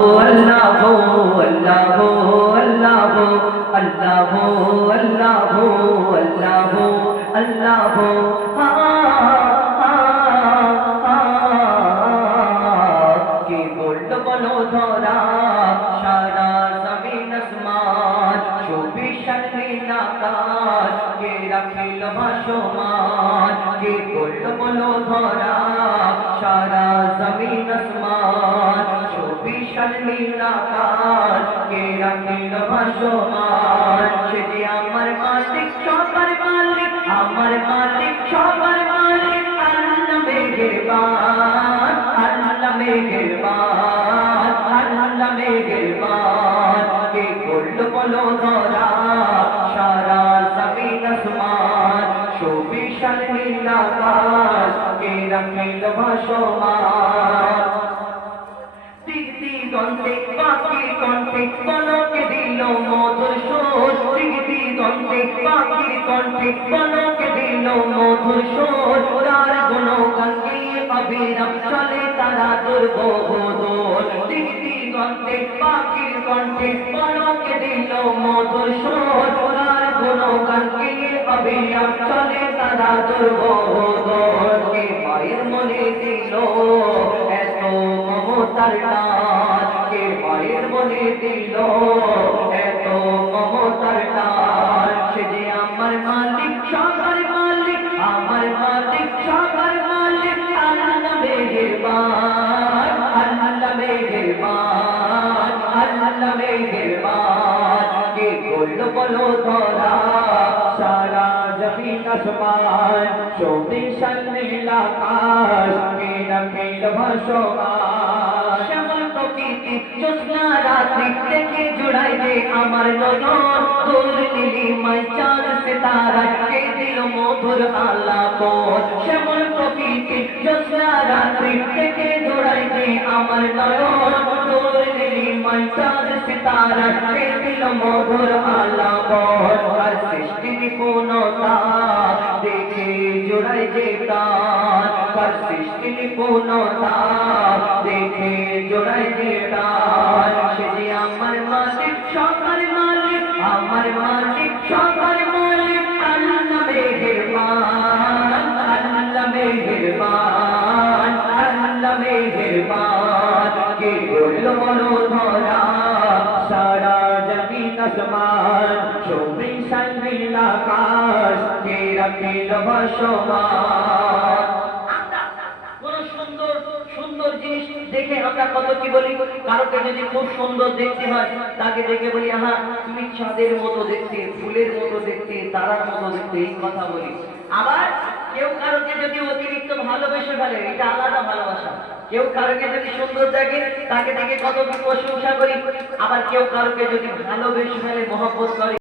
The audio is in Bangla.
अल्लाह अल्लाह अल्लाह अल्लाह अल्लाह अल्लाह अल्लाह के बोलो बोलो धरा सारा जमीन आसमान चौबीस नील आकाश के रखिल भासमान के बोलो धरा सारा जमीन आसमान বিশাল নীল আকাশ কে রাখিল ভাসমান সে যে আমার মালিক সবার মালিক আমার মালিক সবার মালিক আল্লাহ মেহেরবান আল্লাহ মেহেরবান আল্লাহ মেহেরবান কে করল বলো ধরা সারা জমিন আসমান বিশাল নীল আকাশ কে রাখিল ভাসমান দিগন্তে পাখির কণ্ঠে কনকে দিল মধুর সুর দিগন্তে পাখির কণ্ঠে কনকে দিল মধুর সুর তার গুণগান গিয়ে অবিরাম চলে তারা দুর্বোধর দিগন্তে পাখির কণ্ঠে কনকে দিল মধুর সুর তার গুণগান গিয়ে অবিরাম চলে তারা দুর্বোধর কে মায়ের মনে দিল এত মমতার টান কে মায়ের মনে দিল এত মমতার টান সে যে আমার মালিক সবার মালিক আমার মালিক সবার মালিক আল্লাহ মেহেরবান আল্লাহ মেহেরবান আল্লাহ মেহেরবান কে করল বলো ধরা সারা জমিন আসমান চৌবিশ নীল আকাশ কে রাখিল ভাসমান শ্যামল প্রকৃতি জ্যোৎস্না রাত্রি থেকে জুড়াই দে আমার নয়ন দূর নীলিমায় চাঁদ সিতারা কে দিল মধুর আলাপন শ্যামল প্রকৃতি জ্যোৎস্না রাত্রি থেকে জুড়াই দে আমার নয়ন দূর নীলিমায় চাঁদ সিতারা কে দিল মধুর আলাপন আর সৃষ্টি নিপুণতা দেখে জুড়াই দে প্রাণ আর সৃষ্টি নিপুণতা দেখে জোড়াই দে প্রাণ সে যে আমার মালিক সবার মালিক আমার মালিক সবার মালিক আল্লাহ মেহেরবান আল্লাহ মেহেরবান আল্লাহ মেহেরবান কে করল বলো ধরা সারা জমিন আসমান চৌবিশ নীল আকাশ কে রাখিল ভাসমান সুন্দর জিনিস দেখে আমরা কত কি বলি কারোকে যদি খুব সুন্দর দেখতে হয় তাকে দেখে বলি হ্যাঁ তুমি চাঁদের মতো দেখতে ফুলের মতো দেখতে তারার মতো দেখতে এই কথা বলি আবার কেউ কারোকে যদি অতিরিক্ত ভালোবেসে ফেলে এটা আলাদা ভালোবাসা কেউ কারোকে যদি সুন্দর দেখে তাকে দেখে কত কি প্রশংসা করি আবার কেউ কারোকে যদি ভালোবেসে ফেলে মহব্বত করে